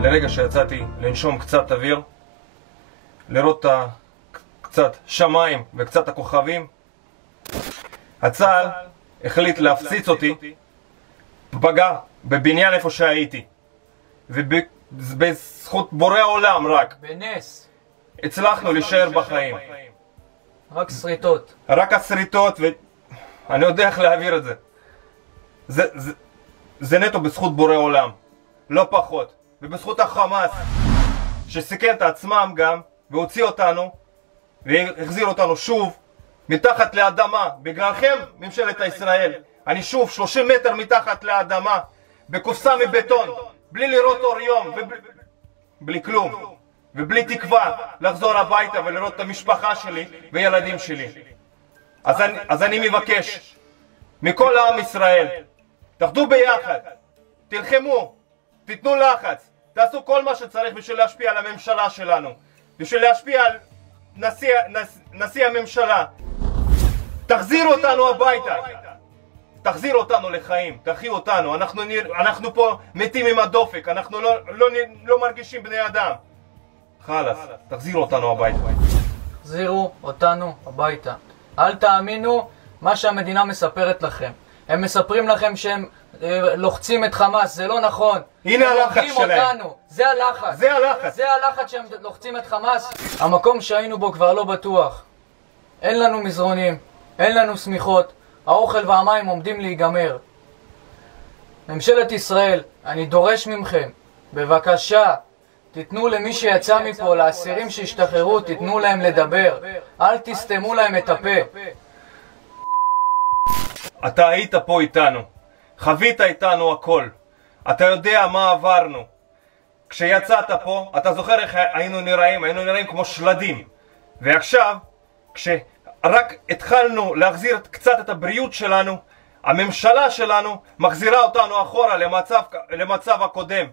לרגע שיצאתי לנשום קצת אוויר, לראות קצת שמיים וקצת הכוכבים, הצה"ל החליט להפציץ אותי, פגע בבניין איפה שהייתי, ובזכות בורא העולם רק בנס הצלחנו להישאר בחיים. רק שריטות. רק השריטות, ואני יודע איך להעביר את זה. זה נטו בזכות בורא עולם, לא פחות. ובזכות החמאס שסיכן את עצמם גם והוציא אותנו והחזיר אותנו שוב מתחת לאדמה בגללכם, ממשלת ישראל. אני שוב 30 מטר מתחת לאדמה בקופסה מבטון, בלי לראות אור יום ובלי כלום, ובלי תקווה לחזור הביתה ולראות את המשפחה שלי וילדים שלי. אז אני מבקש מכל העם ישראל, תחדו ביחד, תלחמו, תיתנו לחץ, תעשו כל מה שצריך בשביל להשפיע על הממשלה שלנו, בשביל להשפיע על נשיא הממשלה. תחזירו אותנו הביתה, תחזירו אותנו לחיים, תחיו אותנו. אנחנו פה מתים עם הדופק, אנחנו לא מרגישים בני אדם. חלאס, תחזירו אותנו הביתה. תחזירו אותנו הביתה. אל תאמינו מה שהמדינה מספרת לכם. הם מספרים לכם שהם לוחצים את חמאס, זה לא נכון. הנה הלחץ שלהם. זה הלחץ. זה הלחץ. זה הלחץ שהם לוחצים את חמאס. המקום שהיינו בו כבר לא בטוח. אין לנו מזרונים, אין לנו סמיכות, האוכל והמים עומדים להיגמר. ממשלת ישראל, אני דורש ממכם, בבקשה, תיתנו למי שיצא מפה, לאסירים שהשתחררו, תיתנו להם לדבר. אל תסתמו להם את הפה. אתה היית פה איתנו, חווית איתנו הכל, אתה יודע מה עברנו. כשיצאת פה, אתה זוכר איך היינו נראים כמו שלדים. ועכשיו, כשרק התחלנו להחזיר קצת את הבריאות שלנו, הממשלה שלנו מחזירה אותנו אחורה למצב הקודם.